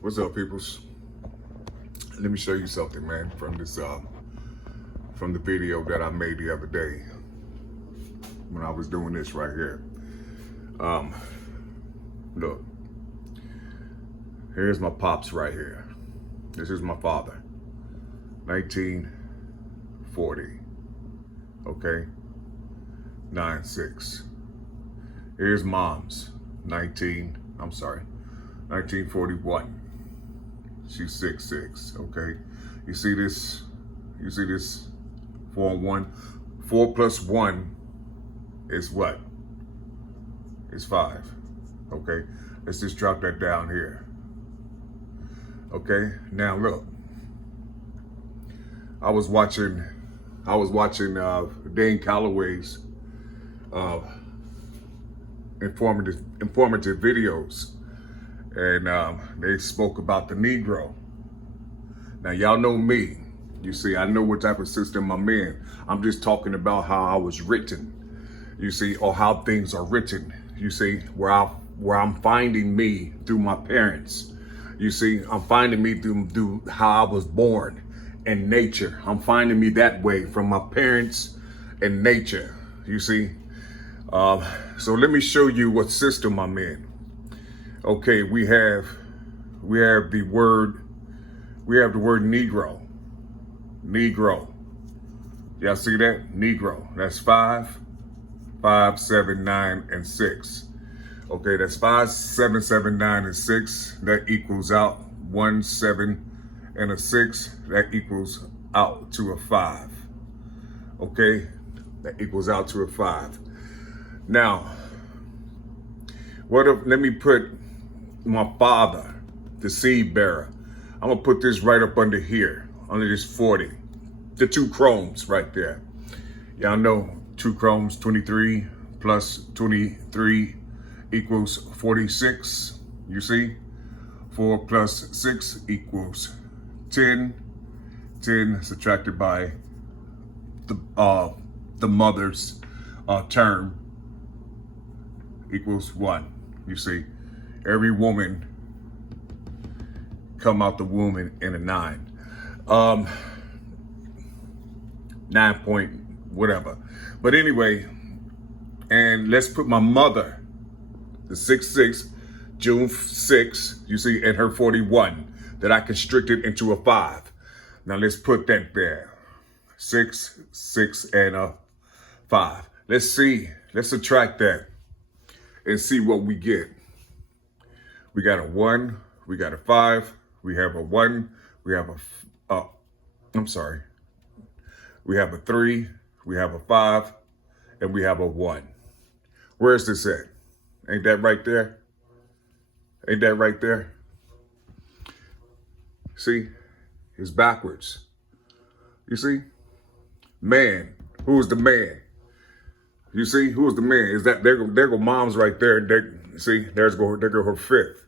What's up, peoples? Let me show you something, man, from this from the video that I made the other day when I was doing this right here. Look, here's my pops right here. This is my father, 1940. Okay, 9-6. Here's mom's 1941. She's 6'6", okay? You see this? 4 and 1. 4 plus 1 is what? It's 5, okay? Let's just drop that down here. Okay, now look. I was watching Dane Calloway's informative videos, and they spoke about the Negro. Now y'all know me. You see, I know what type of system I'm in. I'm just talking about how I was written. You see, or how things are written. You see, where I'm finding me through my parents. You see, I'm finding me through how I was born and nature. I'm finding me that way from my parents and nature. You see, so let me show you what system I'm in. Okay, we have the word Negro. Negro. Y'all see that? Negro. That's 5, 7, 9, and 6. Okay, that's 5, 7, 7, 9, and 6. That equals out 1, 7, and a 6. That equals out to a 5. Okay, that equals out to a 5. Now, let me put my father, the seed bearer. I'm gonna put this right up under here, under this 40. The 2 chromes right there. Y'all know 2 chromes, 23 plus 23 equals 46. You see? 4 plus 6 equals 10. 10 subtracted by the mother's term equals 1. You see? Every woman come out the womb in a 9. 9 point whatever. But anyway, and let's put my mother, the 6'6", June 6, you see, and her 41, that I constricted into a 5. Now let's put that there. 6, 6, and a 5. Let's see. Let's subtract that and see what we get. We got a 1, we got a 5, we have a 1, we have we have a 3, we have a 5, and we have a 1. Where's this at? Ain't that right there? Ain't that right there? See, it's backwards. You see? Man, who's the man? You see, who's the man? Is that there go mom's right there? See, there go her 5th.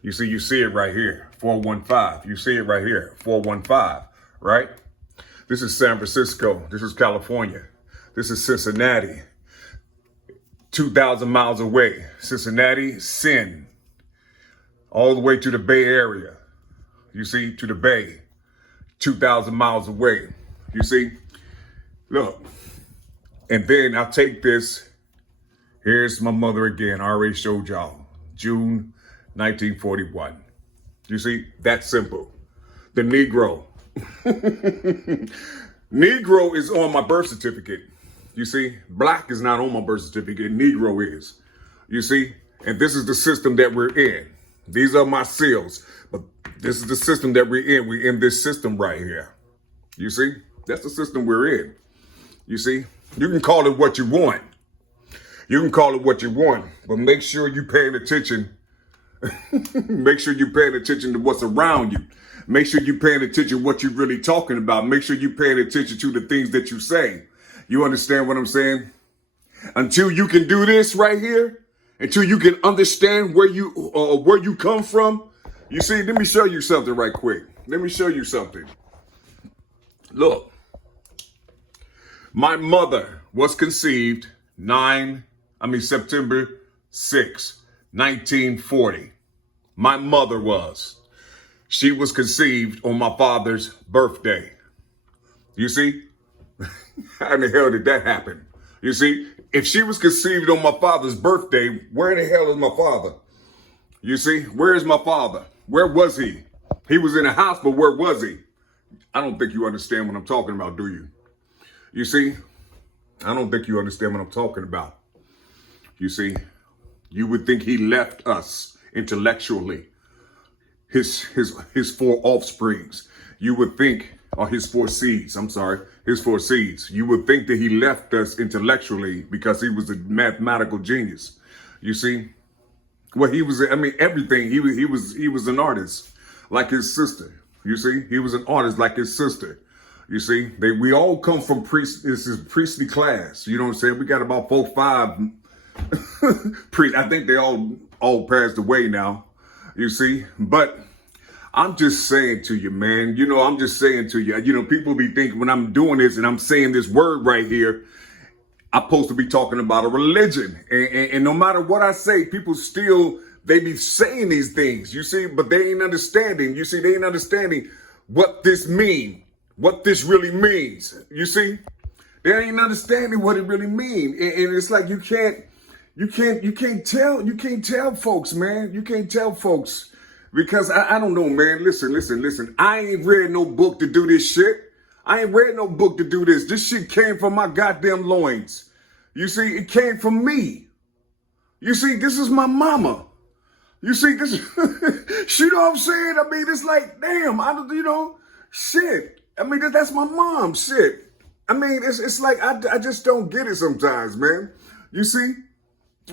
You see it right here, 415. You see it right here, 415, right? This is San Francisco. This is California. This is Cincinnati, 2,000 miles away. Cincinnati, Sin, all the way to the Bay Area. You see, to the Bay, 2,000 miles away. You see, look, and then I'll take this. Here's my mother again. I already showed y'all, June 1941. You see, that's simple. The Negro. Negro is on my birth certificate. You see, black is not on my birth certificate. Negro is. You see, and this is the system that we're in. These are my seals, but this is the system that we're in. We're in this system right here. You see, that's the system we're in. You see, you can call it what you want. You can call it what you want, but make sure you're paying attention. Make sure you're paying attention to what's around you. Make sure you're paying attention to what you're really talking about. Make sure you're paying attention to the things that you say. You understand what I'm saying? Until you can do this right here, until you can understand where you come from. You see, let me show you something right quick. Let me show you something. Look, my mother was conceived September 6, 1940. My mother was. She was conceived on my father's birthday. You see? How in the hell did that happen? You see? If she was conceived on my father's birthday, where the hell is my father? You see? Where is my father? Where was he? He was in the house, but where was he? I don't think you understand what I'm talking about, do you? You see? I don't think you understand what I'm talking about. You see? You would think he left us intellectually. His four offsprings. You would think, or his four seeds, I'm sorry, his four seeds. You would think that he left us intellectually because he was a mathematical genius. You see? Well, he was, I mean, everything. He was an artist like his sister. You see? He was an artist like his sister. You see? We all come from this is priestly class. You know what I'm saying? We got about 4, 5 priests. I think they all passed away now. You see? But I'm just saying to you, man, you know, I'm just saying to you, you know, people be thinking when I'm doing this and I'm saying this word right here, I'm supposed to be talking about a religion. And no matter what I say, people still, they be saying these things, you see, but they ain't understanding. You see, they ain't understanding what this means, what this really means. You see, they ain't understanding what it really means. And it's like you can't tell folks, man. You can't tell folks because I don't know, man. Listen. I ain't read no book to do this shit. I ain't read no book to do this. This shit came from my goddamn loins. You see, it came from me. You see, this is my mama. You see, this, you know what I'm saying? I mean, it's like, damn, you know, shit. I mean, that's my mom, shit. I mean, it's like, I just don't get it sometimes, man. You see,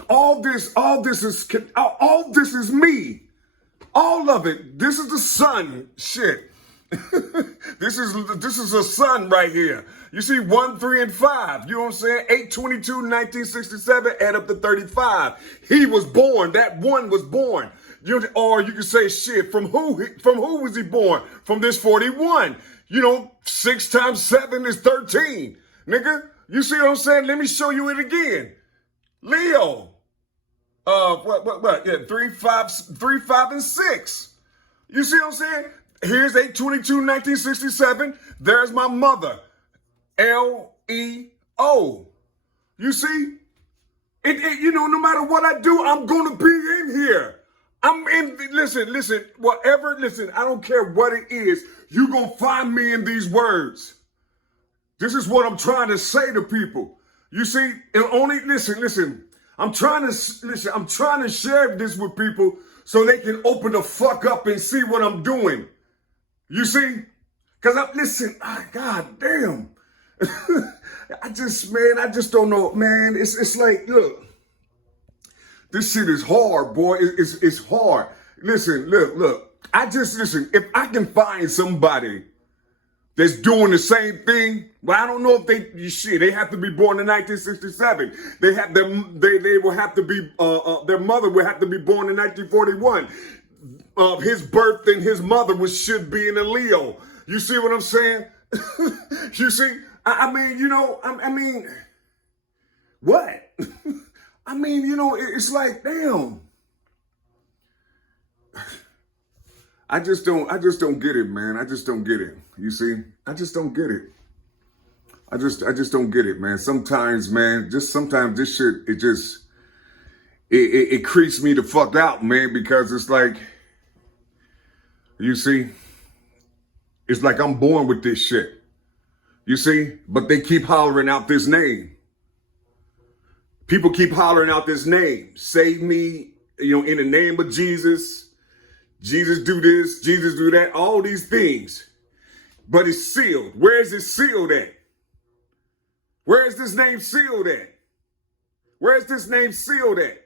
all this is me. All of it. This is the sun, shit. This is a son right here. You see 1, 3, and 5. You know what I'm saying? 8/22/1967, add up to 35. He was born. That one was born. Or you can say shit. From who was he born? From this 41. You know, 6 times 7 is 13. Nigga, you see what I'm saying? Let me show you it again. Leo. What? Yeah, 3, 5, and 6. You see what I'm saying? Here's 8/22/1967. There's my mother. Leo. You see? You know, no matter what I do, I'm going to be in here. Listen, I don't care what it is. You're going to find me in these words. This is what I'm trying to say to people. You see, and only, listen. I'm trying to share this with people so they can open the fuck up and see what I'm doing. You see? Because God damn. I just don't know, man. It's like, look, this shit is hard, boy. It's hard. Listen, look. If I can find somebody that's doing the same thing, well, I don't know if they have to be born in 1967. They will have to be, their mother will have to be born in 1941. His birth and his mother should be in a Leo. You see what I'm saying? You see? I mean, you know, I mean, what? I mean, you know, it's like, damn. I just don't get it, man. I just don't get it. You see? I just don't get it. I just don't get it, man. Sometimes, man, sometimes this shit, it creeps me the fuck out, man, because it's like, you see, it's like I'm born with this shit. You see? But they keep hollering out this name. People keep hollering out this name. Save me, you know, in the name of Jesus. Jesus do this, Jesus do that, all these things. But it's sealed. Where is it sealed at? Where is this name sealed at? Where is this name sealed at?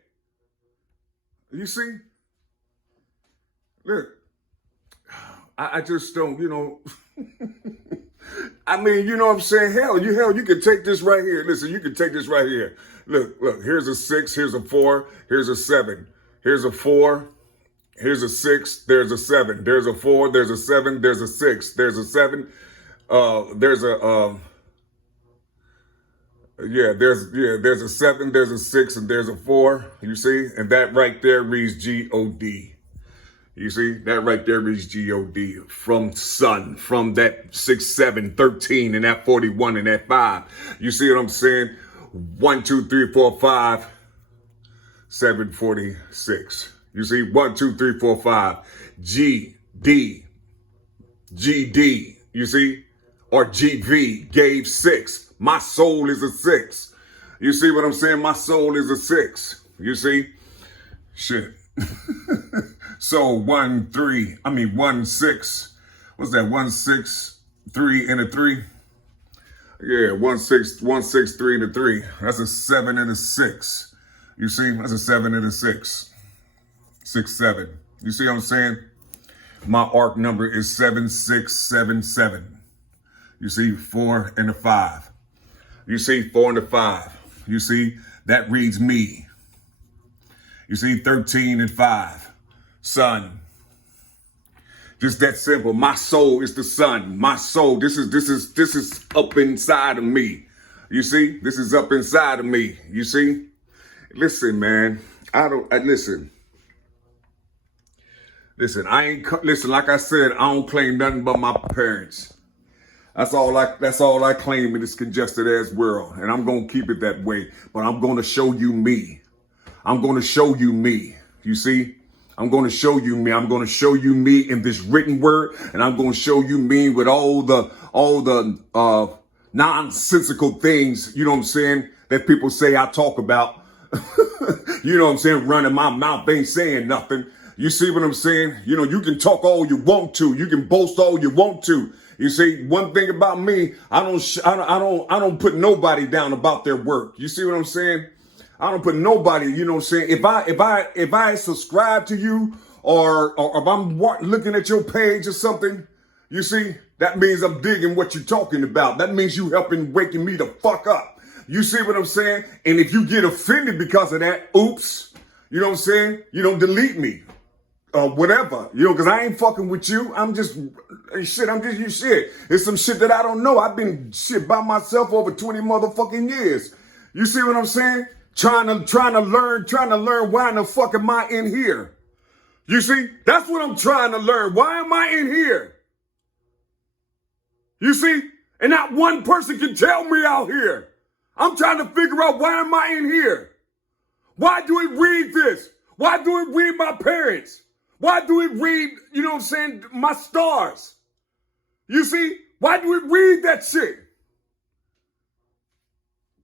You see? Look, I just don't, you know. I mean, you know what I'm saying? Hell, you can take this right here. Listen, you can take this right here. Look, here's a 6, here's a 4, here's a 7, here's a 4, here's a 6, there's a 7, there's a 4, there's a 7, there's a 6, there's a 7, there's a 7, there's a 6, and there's a 4, you see? And that right there reads God. You see, that right there is G-O-D, from sun, from that 6, 7, 13, and that 41, and that 5. You see what I'm saying? 1, 2, 3, 4, 5, 7, 46. You see, 1, 2, 3, 4, 5. G, D, GD, you see? Or GV, gave 6. My soul is a 6. You see what I'm saying? My soul is a 6. You see? Shit. So 1, 6. What's that? 1, 6, 3 and a 3. Yeah, 1, 6, 1, 6, 3 and a 3. That's a 7 and a 6. You see? That's a 7 and a 6. 6, 7. You see what I'm saying? My arc number is 7677. You see? 4 and a 5. You see? 4 and a 5. You see? That reads me. You see? 13 and 5. Sun. Just that simple. My soul is the sun. My soul. This is up inside of me. You see? This is up inside of me. You see? Listen, man. Listen. Listen, like I said, I don't claim nothing but my parents. That's all I claim in this congested ass world. And I'm gonna keep it that way. But I'm gonna show you me. I'm gonna show you me. You see? I'm going to show you me. I'm going to show you me in this written word, and I'm going to show you me with all the nonsensical things, you know what I'm saying, that people say I talk about. You know what I'm saying? Running my mouth ain't saying nothing. You see what I'm saying? You know, you can talk all you want to. You can boast all you want to. You see, one thing about me, I don't put nobody down about their work. You see what I'm saying? I don't put nobody, you know what I'm saying? If I subscribe to you or if I'm looking at your page or something, you see, that means I'm digging what you're talking about. That means you helping waking me the fuck up. You see what I'm saying? And if you get offended because of that, oops, you know what I'm saying? You don't delete me. Whatever, you know, because I ain't fucking with you. I'm just you shit. It's some shit that I don't know. I've been shit by myself over 20 motherfucking years. You see what I'm saying? Trying to learn why in the fuck am I in here? You see, that's what I'm trying to learn. Why am I in here? You see, and not one person can tell me out here. I'm trying to figure out why am I in here? Why do it read this? Why do it read my parents? Why do it read, you know what I'm saying, my stars? You see, why do it read that shit?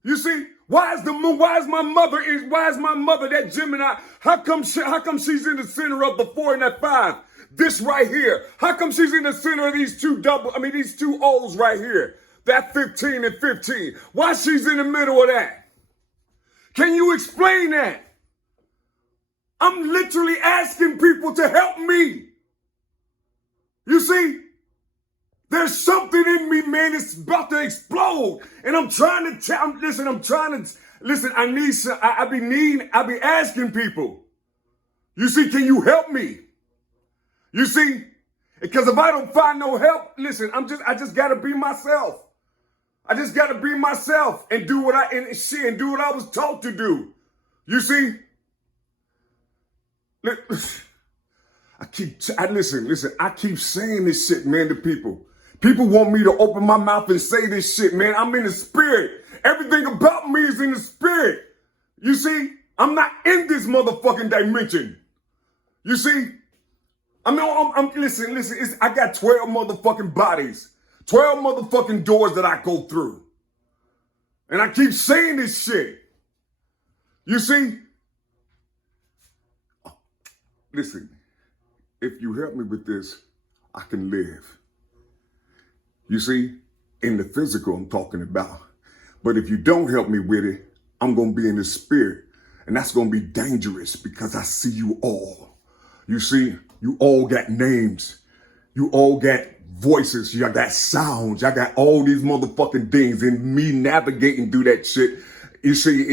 You see? Why is my mother that Gemini? How come she's in the center of the 4 and that 5? This right here. How come she's in the center of these two O's right here? That 15 and 15. Why she's in the middle of that? Can you explain that? I'm literally asking people to help me. You see? There's something in me, man. It's about to explode. And I'm trying to tell, I be asking people. You see, can you help me? You see? Because if I don't find no help, listen, I just gotta be myself. I just gotta be myself and do what I was taught to do. You see? I keep saying this shit, man, to people. People want me to open my mouth and say this shit, man. I'm in the spirit. Everything about me is in the spirit. You see? I'm not in this motherfucking dimension. You see? Listen, I got 12 motherfucking bodies. 12 motherfucking doors that I go through. And I keep saying this shit. You see? Listen, if you help me with this, I can live. You see, in the physical I'm talking about. But if you don't help me with it, I'm going to be in the spirit. And that's going to be dangerous because I see you all. You see, you all got names. You all got voices. You got sounds. I got all these motherfucking things. And me navigating through that shit, you see,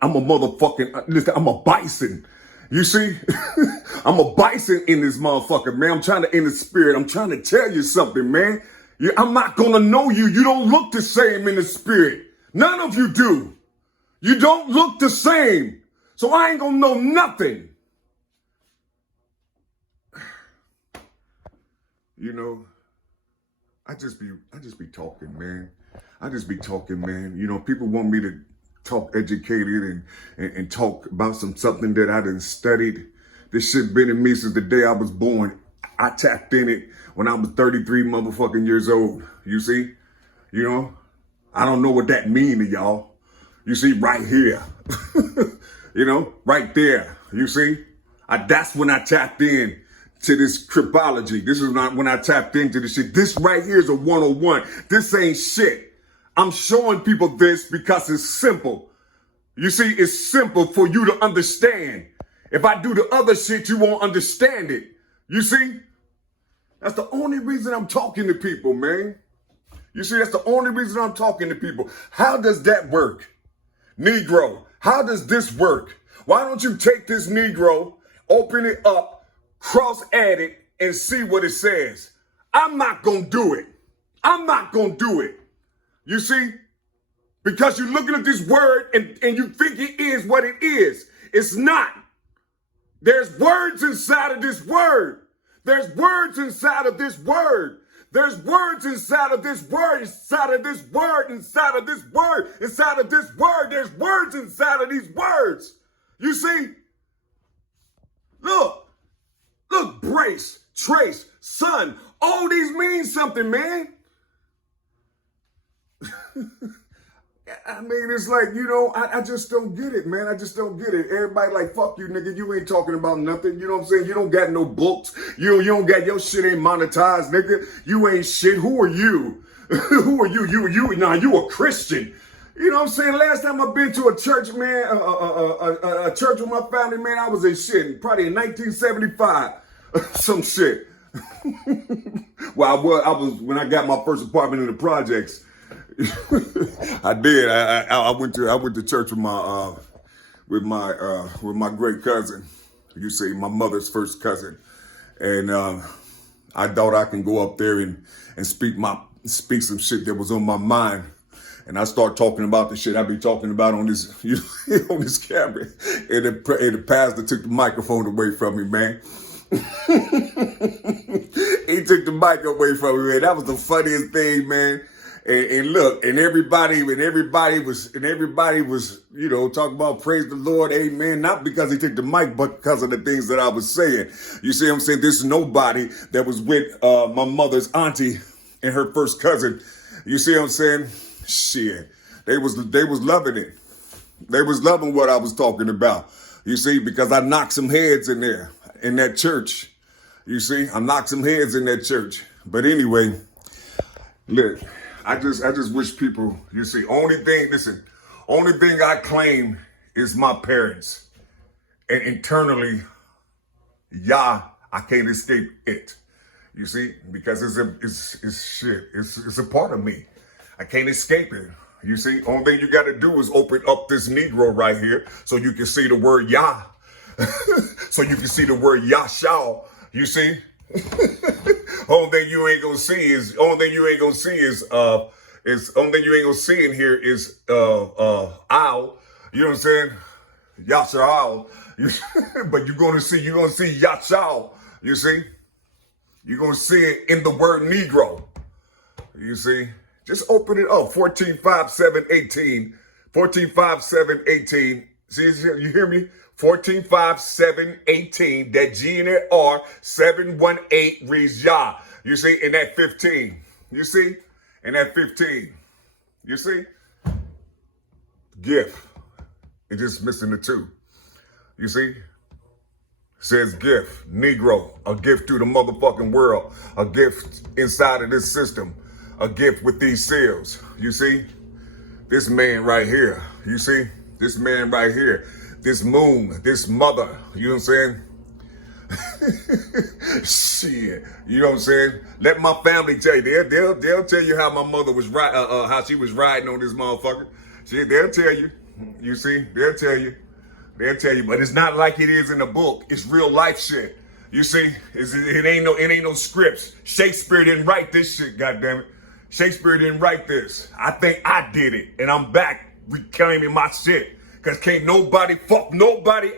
I'm a motherfucking, listen, I'm a bison. You see, I'm a bison in this motherfucker, man. I'm trying to, in the spirit, I'm trying to tell you something, man. I'm not going to know you. You don't look the same in the spirit. None of you do. You don't look the same. So I ain't going to know nothing. you know, I just be talking, man. I just be talking, man. You know, people want me to talk educated and talk about something that I done studied. This shit been in me since the day I was born. I tapped in it when I was 33 motherfucking years old. You see? You know? I don't know what that mean to y'all. You see, right here. You know, right there. You see? That's when I tapped in to this cripology. This is not when I tapped into this shit. This right here is a 101. This ain't shit. I'm showing people this because it's simple. You see, it's simple for you to understand. If I do the other shit, you won't understand it. You see? That's the only reason I'm talking to people, man. You see, that's the only reason I'm talking to people. How does that work? Negro, how does this work? Why don't you take this Negro, open it up, cross-add it, and see what it says? I'm not going to do it. I'm not going to do it. You see? Because you're looking at this word and you think it is what it is. It's not. There's words inside of this word. There's words inside of this word. There's words inside of this word, inside of this word, inside of this word, inside of this word. There's words inside of these words. You see? Look, brace, trace, son. All these mean something, man. I mean, it's like, you know, I just don't get it, man. I just don't get it. Everybody like, fuck you, nigga. You ain't talking about nothing. You know what I'm saying? You don't got no books. You don't got your shit ain't monetized, nigga. You ain't shit. Who are you? Who are you? You a Christian. You know what I'm saying? Last time I've been to a church, man, a church with my family, man, I was in shit. Probably in 1975. Some shit. Well, I was when I got my first apartment in the projects. I did. I went to church with my great cousin. You see, my mother's first cousin, and I thought I can go up there and speak some shit that was on my mind, and I start talking about the shit I be talking about on this on this camera, and the pastor took the microphone away from me, man. He took the mic away from me, man. That was the funniest thing, man. And look, and everybody was, you know, talking about praise the Lord, amen. Not because he took the mic, but because of the things that I was saying. You see what I'm saying? This is nobody that was with my mother's auntie and her first cousin. You see what I'm saying? Shit, they was loving it. They was loving what I was talking about. You see, because I knocked some heads in there in that church. You see, I knocked some heads in that church. But anyway, look. I just wish people, you see, only thing I claim is my parents. And internally, I can't escape it. You see, because it's shit. It's a part of me. I can't escape it. You see, only thing you got to do is open up this Negro right here so you can see the word Yah. So you can see the word Yahshua. You see? Only thing you ain't gonna see is owl. You know what I'm saying? Yasha'al. But you're gonna see Yasha'al. You see? You're gonna see it in the word Negro. You see? Just open it up. 14-5-7-18. 14-5-7-18. See, you hear me? 14-5-7-18. That G and that R, 718 reads Yah. You see? In that 15. You see? In that 15. You see? Gift. It's just missing the 2. You see? It says gift. Negro. A gift to the motherfucking world. A gift inside of this system. A gift with these seals. You see? This man right here. You see? This man right here. This moon, this mother, you know what I'm saying? Shit, you know what I'm saying? Let my family tell you. They'll tell you how my mother was how she was riding on this motherfucker. Shit, they'll tell you. You see, they'll tell you. But it's not like it is in the book. It's real life shit. You see, it ain't no scripts. Shakespeare didn't write this shit. Goddammit, Shakespeare didn't write this. I think I did it, and I'm back reclaiming my shit. Cause can't nobody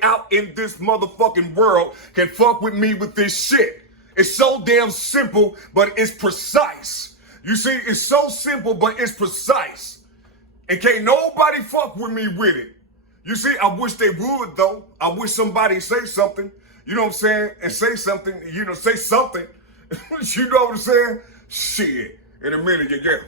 out in this motherfucking world can fuck with me with this shit. It's so damn simple, but it's precise. You see, it's so simple, but it's precise. And can't nobody fuck with me with it. You see, I wish they would, though. I wish somebody say something, you know what I'm saying? And say something, say something. You know what I'm saying? Shit. In a minute, you get